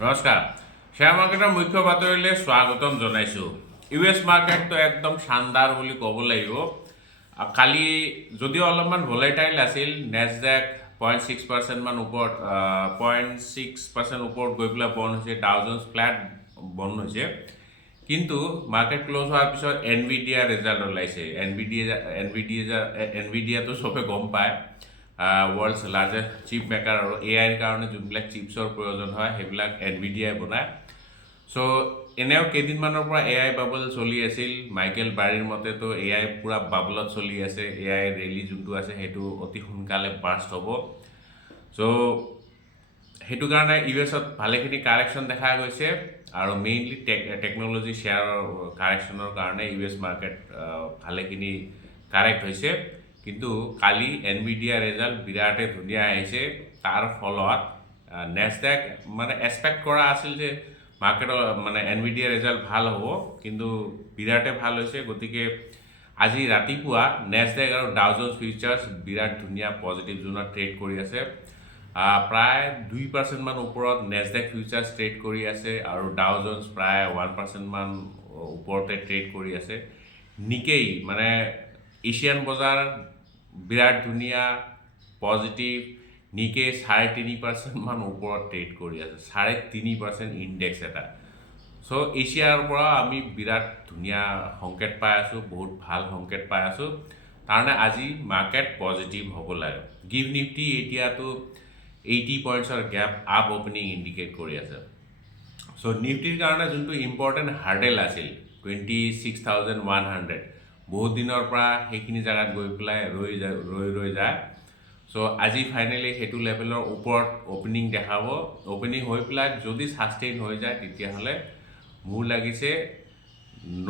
নমস্কাৰ শ্বেয়াৰ মাৰ্কেটৰ মুখ্য বাতৰিলৈ স্বাগতম জনাইছোঁ। US মাৰ্কেটটো একদম শানদাৰ বুলি ক'ব লাগিব। কালি যদিও অলপমান ভলেটাইল আছিল, নেছডেক 0.6% মান ওপৰত 0.6% ওপৰত গৈ পেলাই বন্ধ হৈছে, ডাও জোন্স ফ্লেট বন্ধ হৈছে। কিন্তু মাৰ্কেট ক্ল'জ হোৱাৰ পিছত এনভিডিয়া ৰিজাল্ট ওলাইছে। এনভিডিয়াটো চবে গম পায়, ৱৰ্ল্ডছ লাৰ্জেষ্ট চিপ মেকাৰ, আৰু এআইৰ কাৰণে যোনবিলাক চিপছৰ প্ৰয়োজন হয় সেইবিলাক এনভিডিয়াই বনায়। চ' এনেও কেইদিনমানৰ পৰা এআই বাবল চলি আছিল। মাইকেল বাৰীৰ মতেতো এআই পূৰা বাবলত চলি আছে। এআই ৰেলী যোনটো আছে সেইটো অতি সোনকালে বাৰ্ষ্ট হ'ব। চ' সেইটো কাৰণে US-ত ভালেখিনি কাৰেকশ্যন দেখা গৈছে, আৰু মেইনলি টেকন'লজি শ্বেয়াৰৰ কাৰেকশ্যনৰ কাৰণে US মাৰ্কেট ভালেখিনি কাৰেক্ট হৈছে। কিন্তু কালি এনভিডিয়া ৰিজাল্ট বিৰাটেই ধুনীয়া আহিছে। তাৰ ফলত নেছডেক মানে এক্সপেক্ট কৰা আছিল যে মাৰ্কেটৰ মানে এনভিডিয়া ৰিজাল্ট ভাল হ'ব, কিন্তু বিৰাটেই ভাল হৈছে। গতিকে আজি ৰাতিপুৱা নেছডেক আৰু ডাও জোন্স ফিউচাৰ্ছ বিৰাট ধুনীয়া পজিটিভ জোনত ট্ৰেড কৰি আছে। প্ৰায় 2% মান ওপৰত নেছডেক ফিউচাৰ্ছ ট্ৰেড কৰি আছে, আৰু ডাও জোন্স প্ৰায় 1% মান ওপৰতে ট্ৰেড কৰি আছে। নিকেই মানে এছিয়ান বজাৰ বিৰাট ধুনীয়া পজিটিভ। নিকে 3.5% মান ওপৰত ট্ৰেড কৰি আছে, 3.5% ইণ্ডেক্স এটা। চ' এছিয়াৰ পৰা আমি বিৰাট ধুনীয়া সংকেত পাই আছোঁ, বহুত ভাল সংকেত পাই আছোঁ। তাৰমানে আজি মাৰ্কেট পজিটিভ হ'ব লাগে। গিভ নিফটি এতিয়াতো 80 পইণ্টছৰ গেপ আপ অপেনিং ইণ্ডিকেট কৰি আছে। চ' নিফটিৰ কাৰণে যোনটো ইম্পৰ্টেণ্ট হাৰ্ডেল আছিল 26,100, বহুত দিনৰ পৰা সেইখিনি জেগাত গৈ পেলাই ৰৈ যায়। চ' আজি ফাইনেলি সেইটো লেভেলৰ ওপৰত অপেনিং দেখাব। অপেনিং হৈ পেলাই যদি ছাষ্টেইন হৈ যায়, তেতিয়াহ'লে মোৰ লাগিছে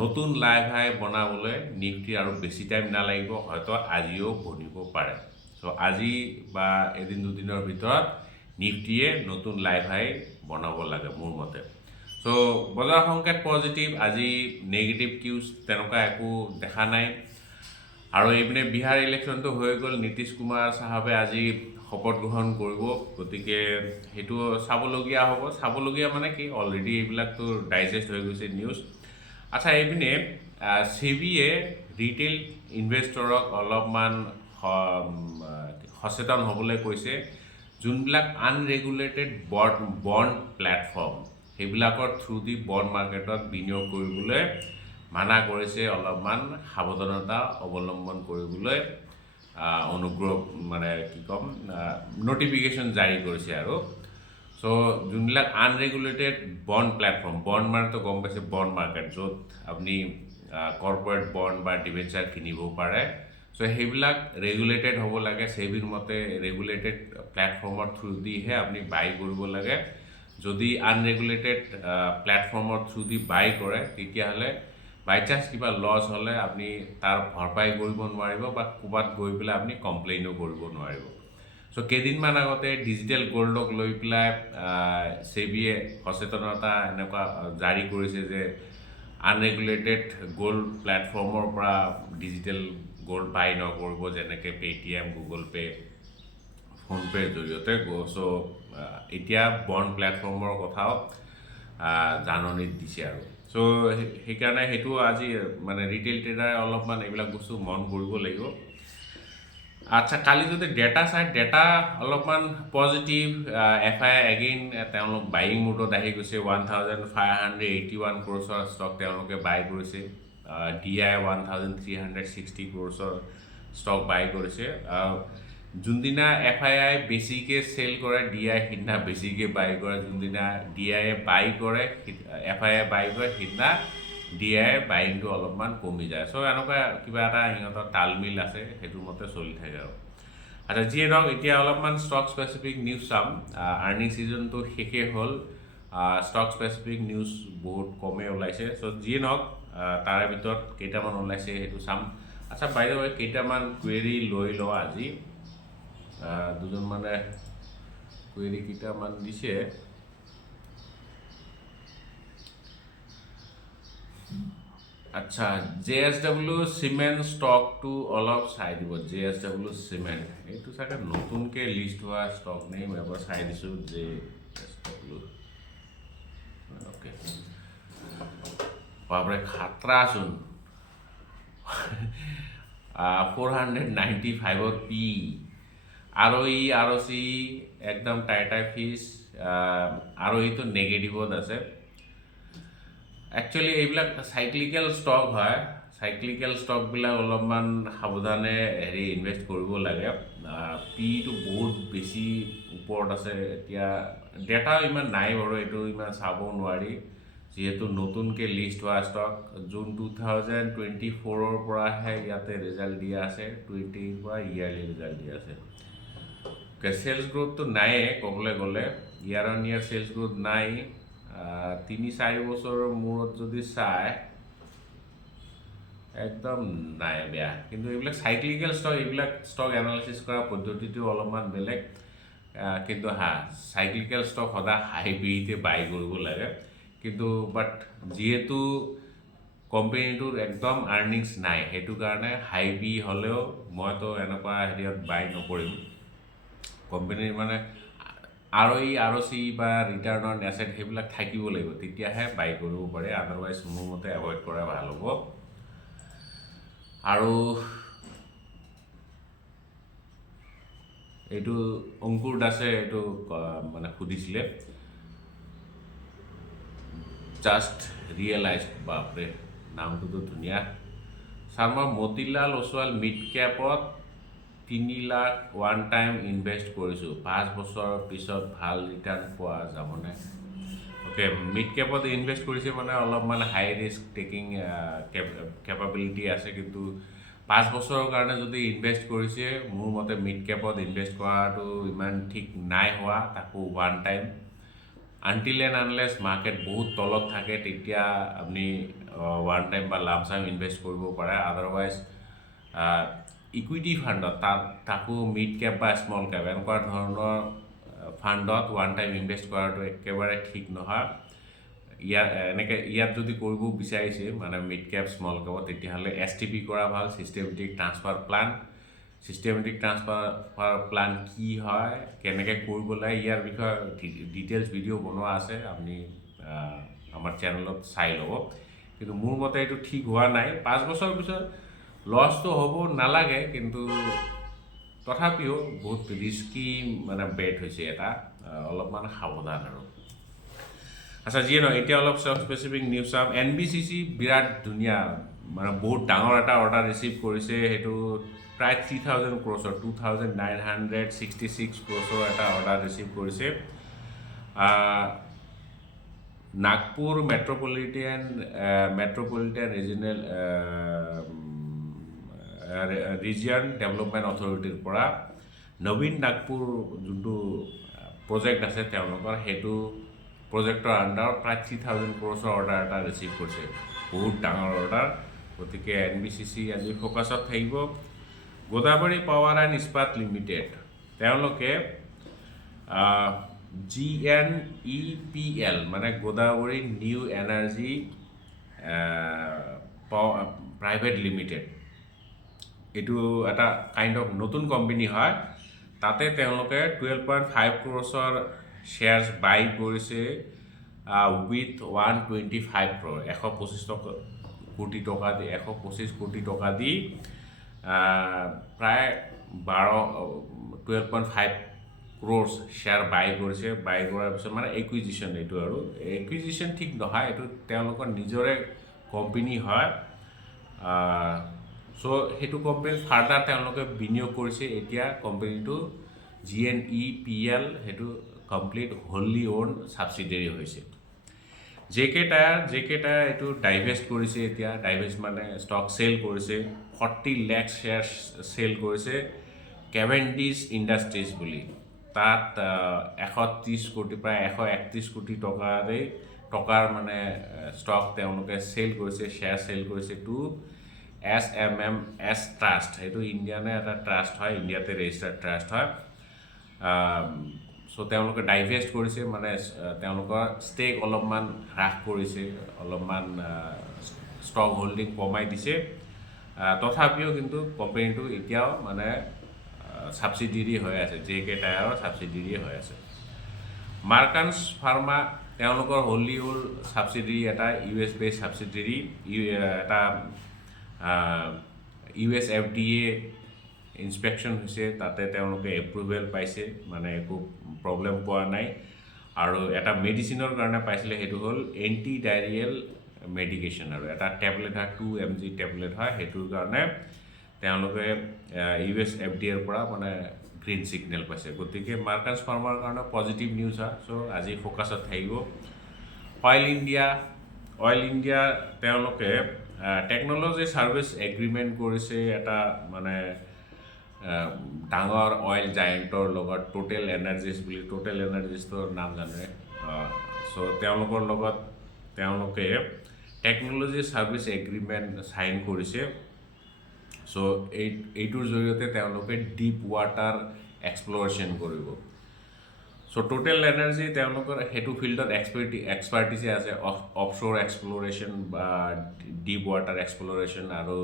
নতুন লাইভ হাই বনাবলৈ নিফটি আৰু বেছি টাইম নালাগিব, হয়তো আজিও বনিব পাৰে। চ' আজি বা এদিন দুদিনৰ ভিতৰত নিফটিয়ে নতুন লাইভ হাই বনাব লাগে মোৰ মতে। চ' বজাৰ সংকেত পজিটিভ। আজি নেগেটিভ কিউজ তেনেকুৱা একো দেখা নাই। আৰু এইপিনে বিহাৰ ইলেকশ্যনটো হৈ গ'ল। নীতিশ কুমাৰ চাহাবে আজি শপত গ্ৰহণ কৰিব, গতিকে সেইটো চাবলগীয়া হ'ব। চাবলগীয়া মানে কি, অলৰেডি এইবিলাকতো ডাইজেষ্ট হৈ গৈছে নিউজ। আচ্ছা, এইপিনে চেবিয়ে ৰিটেইল ইনভেষ্টৰক অলপমান সচেতন হ'বলৈ কৈছে। যোনবিলাক আনৰেগুলেটেড বণ্ড প্লেটফৰ্ম, সেইবিলাকৰ থ্ৰু দি বণ্ড মাৰ্কেটত বিনিয়োগ কৰিবলৈ মানা কৰিছে। অলপমান সাৱধানতা অৱলম্বন কৰিবলৈ অনুগ্ৰহ মানে কি ক'ম, নটিফিকেশ্যন জাৰি কৰিছে আৰু। চ' যোনবিলাক আনৰেগুলেটেড বণ্ড প্লেটফৰ্ম, বণ্ড মাৰ্কেটটো গম পাইছে, বণ্ড মাৰ্কেট য'ত আপুনি কৰ্পৰেট বণ্ড বা ডিবেঞ্চাৰ কিনিব পাৰে। চ' সেইবিলাক ৰেগুলেটেড হ'ব লাগে। চেবিৰ মতে ৰেগুলেটেড প্লেটফৰ্মৰ থ্ৰু দিহে আপুনি বাই কৰিব লাগে। যদি আনৰেগুলেটেড প্লেটফৰ্মৰ থ্ৰু দি বাই কৰে, তেতিয়াহ'লে বাই চান্স কিবা লছ হ'লে আপুনি তাৰ ভৰপাই কৰিব নোৱাৰিব, বা ক'ৰবাত গৈ পেলাই আপুনি কমপ্লেইনো কৰিব নোৱাৰিব। চ' কেইদিনমান আগতে ডিজিটেল গ'ল্ডক লৈ পেলাই চেবিয়ে সচেতনতা এনেকুৱা জাৰি কৰিছে যে আনৰেগুলেটেড গ'ল্ড প্লেটফৰ্মৰ পৰা ডিজিটেল গ'ল্ড বাই নকৰিব, যেনেকৈ পে'টিএম, গুগল পে', ফোনপে'ৰ জৰিয়তে। চ' এতিয়া বণ্ড প্লেটফৰ্মৰ কথাও জাননীত দিছে আৰু। চ' সেইকাৰণে সেইটো আজি মানে ৰিটেইল ট্ৰেডাৰে অলপমান এইবিলাক বস্তু মন কৰিব লাগিব। আচ্ছা, কালি যদি ডেটা চাই, ডেটা অলপমান পজিটিভ। FI এগেইন তেওঁলোক বাইং মুডত আহি গৈছে। 1,581 ক্ৰ'ৰ্ছৰ ষ্টক তেওঁলোকে বাই কৰিছে। DI 1,360 ক্ৰ'ৰ্ছৰ ষ্টক বাই কৰিছে। যোনদিনা FII বেছিকৈ চেল কৰে, DI সিদিনা বেছিকৈ বাই কৰে। যোনদিনা DI বাই কৰে, FII বাই কৰে, সিদিনা DI বাইংটো অলপমান কমি যায়। চ' এনেকুৱা কিবা এটা সিহঁতৰ তালমিল আছে, সেইটোৰ মতে চলি থাকে আৰু। আচ্ছা, যিয়ে নহওক, এতিয়া অলপমান ষ্টক স্পেচিফিক নিউজ চাম। আৰ্নিং ছিজনটো শেষেই হ'ল, ষ্টক স্পেচিফিক নিউজ বহুত কমেই ওলাইছে। চ' যিয়ে নহওক, তাৰে ভিতৰত কেইটামান ওলাইছে সেইটো চাম। আচ্ছা, বাই দ্য ৱে কেইটামান কুৱেৰি লৈ লওঁ আজি। দুজন মানে কুৱেৰি কেইটামান দিছে। আচ্ছা, JSW চিমেণ্ট ষ্টকটো অলপ চাই দিব। JSW চিমেণ্ট এইটো চাগে নতুনকৈ লিষ্ট হোৱা ষ্টক নেম, এবাৰ চাই দিছোঁ। JSW বাপৰে খাতৰা চোন 495 পি ROE ROC একদম টাইটাই ফিচ ROE তো নেগেটিভত আছে একচুৱেলি এইবিলাক চাইক্লিকেল ষ্টক হয় চাইক্লিকেল ষ্টকবিলাক অলপমান সাৱধানে ইনভেষ্ট কৰিব লাগে পিটো বহুত বেছি ওপৰত আছে এতিয়া ডেটা ইমান নাই বাৰু এইটো ইমান চাব নোৱাৰি যিহেতু নতুনকৈ লিষ্ট হোৱা ষ্টক জুন 2024ৰ পৰাহে ইয়াতে ৰিজাল্ট দিয়া আছে 20ৰ পৰা ইয়াৰলি ৰিজাল্ট দিয়া আছে চেলছ গ্ৰোথটো নাইয়ে ক'বলৈ গ'লে ইয়াৰ অন ইয়াৰ চেলছ গ্ৰোথ নাই 3-4 বছৰৰ মূৰত যদি চায় একদম নাই বেয়া কিন্তু এইবিলাক চাইক্লিকেল ষ্টক এইবিলাক ষ্টক এনালাইচিছ কৰা পদ্ধতিটো অলপমান বেলেগ কিন্তু চাইক্লিকেল ষ্টক সদায় হাই পিতে বাই কৰিব লাগে কিন্তু বাট যিহেতু কোম্পানীটোৰ একদম আৰ্নিংছ নাই সেইটো কাৰণে হাই পি হ'লেও মইতো এনেকুৱা বাই নকৰিম কোম্পানীৰ মানে ROE ROC বা ৰিটাৰ্ণ অন এছেট সেইবিলাক থাকিব লাগিব তেতিয়াহে বাই কৰিব পাৰে আদাৰৱাইজ মোৰ মতে এভইড কৰা ভাল হ'ব আৰু এইটো অংকুৰ দাসে এইটো মানে সুধিছিলে জাষ্ট ৰিয়েলাইজ বাপৰে নামটোতো ধুনীয়া ছাৰ মই মতিলাল ওছৱাল মিড কেপত 3 লাখ ওৱান টাইম ইনভেষ্ট কৰিছোঁ 5 বছৰৰ পিছত ভাল ৰিটাৰ্ণ পোৱা যাবনে অ'কে মিড কেপত ইনভেষ্ট কৰিছে মানে অলপমান হাই ৰিস্ক টেকিং কেপাবিলিটি আছে কিন্তু 5 বছৰৰ কাৰণে যদি ইনভেষ্ট কৰিছে মোৰ মতে মিড কেপত ইনভেষ্ট কৰাটো ইমান ঠিক নাই হোৱা তাকো one time until and unless market বহুত তলত থাকে তেতিয়া আপুনি ওৱান টাইম বা লামচাম ইনভেষ্ট কৰিব পাৰে আদাৰৱাইজ ইকুইটি ফাণ্ডত তাকো মিড কেপ বা স্মল কেপ এনেকুৱা ধৰণৰ ফাণ্ডত ওৱান টাইম ইনভেষ্ট কৰাটো একেবাৰে ঠিক নহয় ইয়াত যদি কৰিব বিচাৰিছে মানে মিড কেপ স্মল কেপত তেতিয়াহ'লে STP কৰা ভাল চিষ্টেমেটিক ট্ৰান্সফাৰ প্লান কি হয় কেনেকৈ কৰিব লাগে ইয়াৰ বিষয়ে ডিটেইলছ ভিডিঅ' বনোৱা আছে আপুনি আমাৰ চেনেলত চাই ল'ব কিন্তু মোৰ মতে এইটো ঠিক হোৱা নাই 5 বছৰৰ পিছত লছটো হ'ব নালাগে কিন্তু তথাপিও বহুত ৰিস্কি মানে বেট হৈছে এটা অলপমান সাৱধান আৰু আচ্ছা যিয়ে নহয় এতিয়া অলপ ষ্টক স্পেচিফিক নিউজ চাম NBCC বিৰাট ধুনীয়া মানে বহুত ডাঙৰ এটা অৰ্ডাৰ ৰিচিভ কৰিছে সেইটো প্ৰায় 3000 ক্ৰ'ছৰ 2966 ক্ৰ'ছৰ এটা অৰ্ডাৰ ৰিচিভ কৰিছে নাগপুৰ মেট্ৰপলিটেন ৰিজিয়ন ডেভেলপমেণ্ট অথৰিটিৰ পৰা নবীন নাগপুৰ যোনটো প্ৰজেক্ট আছে তেওঁলোকৰ সেইটো প্ৰজেক্টৰ আণ্ডাৰত প্ৰায় 3000 ক্ৰ'ছৰ অৰ্ডাৰ এটা ৰিচিভ কৰিছে বহুত ডাঙৰ অৰ্ডাৰ গতিকে NBCC আজি ফ'কাছত থাকিব গোদাবৰী পাৱাৰ এণ্ড ইস্পাত লিমিটেড তেওঁলোকে GNEPL মানে Godavari new energy private limited এইটো এটা কাইণ্ড অফ নতুন কোম্পানী হয় তাতে তেওঁলোকে 12.5 ক্ৰ'ছৰ শ্বেয়াৰ্ছ বাই কৰিছে উইথ 125 ক্ৰ'ৰ 125 কোটি টকা দি প্ৰায় 12.5 ক্ৰ'ৰ্ছ শ্বেয়াৰ বাই কৰিছে বাই কৰাৰ পিছত মানে একুইজিশ্যন এইটো আৰু একুইজিশ্যন ঠিক নহয় এইটো তেওঁলোকৰ নিজৰে কোম্পানী হয় চ' সেইটো কোম্পানীত ফাৰ্ডাৰ তেওঁলোকে বিনিয়োগ কৰিছে এতিয়া কোম্পানীটো GNEPL সেইটো কমপ্লিট হ'লি অ'ন ছাবচিডিয়াৰী হৈছে JK টায়াৰ এইটো ডাইভেষ্ট কৰিছে এতিয়া ডাইভেষ্ট মানে ষ্টক চেল কৰিছে 40 লাখ শ্বেয়াৰ চেল কৰিছে কেভেণ্ডিছ ইণ্ডাষ্ট্ৰিজ বুলি তাত 130 কোটি প্ৰায় 131 কোটি টকাৰ মানে ষ্টক তেওঁলোকে চেল কৰিছে শ্বেয়াৰ চেল কৰিছে টু SMMS ট্ৰাষ্ট এইটো ইণ্ডিয়ানে এটা ট্ৰাষ্ট হয় ইণ্ডিয়াতে ৰেজিষ্টাৰ্ড ট্ৰাষ্ট হয় চ' তেওঁলোকে ডাইভেষ্ট কৰিছে মানে তেওঁলোকৰ ষ্টেক অলপমান হ্ৰাস কৰিছে অলপমান ষ্টক হোল্ডিং কমাই দিছে তথাপিও কিন্তু কোম্পানীটো এতিয়াও মানে ছাবচিডিয়াৰী হৈ আছে JK টায়াৰৰ ছাবচিডিয়াৰী হৈ আছে মাৰ্কান্স ফাৰ্মা তেওঁলোকৰ হ'লি হ'ল ছাবচিডিৰী এটা US বেছ ছাবচিডিৰী এটা US FDA ইনস্পেকশ্যন হৈছে তাতে তেওঁলোকে এপ্ৰুভেল পাইছে মানে একো প্ৰব্লেম পোৱা নাই আৰু এটা মেডিচিনৰ কাৰণে পাইছিলে সেইটো হ'ল এণ্টি ডায়েৰিয়েল মেডিকেশ্যন আৰু এটা টেবলেট হয় 2 mg টেবলেট হয় সেইটোৰ কাৰণে তেওঁলোকে US FDAৰ পৰা মানে গ্ৰীণ ছিগনেল পাইছে গতিকে মাৰ্কান্স ফাৰ্মাৰ কাৰণে পজিটিভ নিউজ হয় চ' আজি ফ'কাছত থাকিব অইল ইণ্ডিয়া তেওঁলোকে টেকন'লজি ছাৰ্ভিচ এগ্ৰিমেণ্ট কৰিছে এটা মানে ডাঙৰ অইল জায়েণ্টৰ লগত টোটেল এনাৰ্জিছৰ নাম জানে চ' তেওঁলোকৰ লগত তেওঁলোকে টেকন'লজি ছাৰ্ভিচ এগ্ৰিমেণ্ট চাইন কৰিছে চ' এইটোৰ জৰিয়তে তেওঁলোকে ডিপ ৱাটাৰ এক্সপ্ল'ৰেশ্যন কৰিব চ' টোটেল এনাৰ্জি তেওঁলোকৰ সেইটো ফিল্ডত এক্সপাৰ্টিছে আছে অফশ্ব'ৰ এক্সপ্ল'ৰেশ্যন বা ডিপ ৱাটাৰ এক্সপ্ল'ৰেশ্যন আৰু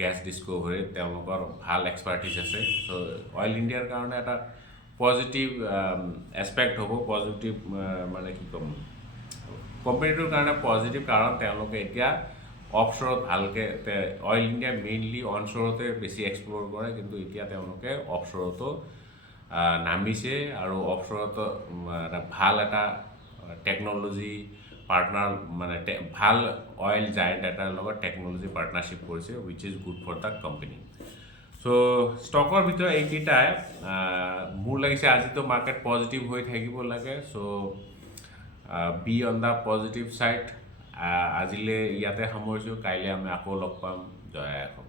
গেছ ডিস্কভাৰীত তেওঁলোকৰ ভাল এক্সপাৰ্টিছ আছে চ' অইল ইণ্ডিয়াৰ কাৰণে এটা পজিটিভ এছপেক্ট হ'ব পজিটিভ মানে কি ক'ম কোম্পানীটোৰ কাৰণে পজিটিভ কাৰণ তেওঁলোকে এতিয়া অফশ্ব'ৰত ভালকৈ অইল ইণ্ডিয়া মেইনলি অনশ্ব'ৰতে বেছি এক্সপ্ল'ৰ কৰে কিন্তু এতিয়া তেওঁলোকে অফশ্ব'ৰতো নামিছে আৰু অফশ্ব'ৰতো ভাল এটা টেকন'লজি পাৰ্টনাৰ মানে ভাল অইল জায়েণ্ট এটাৰ লগত টেকন'লজি পাৰ্টনাৰশ্বিপ কৰিছে which is good for the company so' ষ্টকৰ ভিতৰত এইকেইটাই মোৰ লাগিছে আজিতো মাৰ্কেট পজিটিভ হৈ থাকিব লাগে so' be on the positive side আজিলৈ ইয়াতে সামৰিছোঁ কাইলৈ আমি আকৌ লগ পাম জয় অসম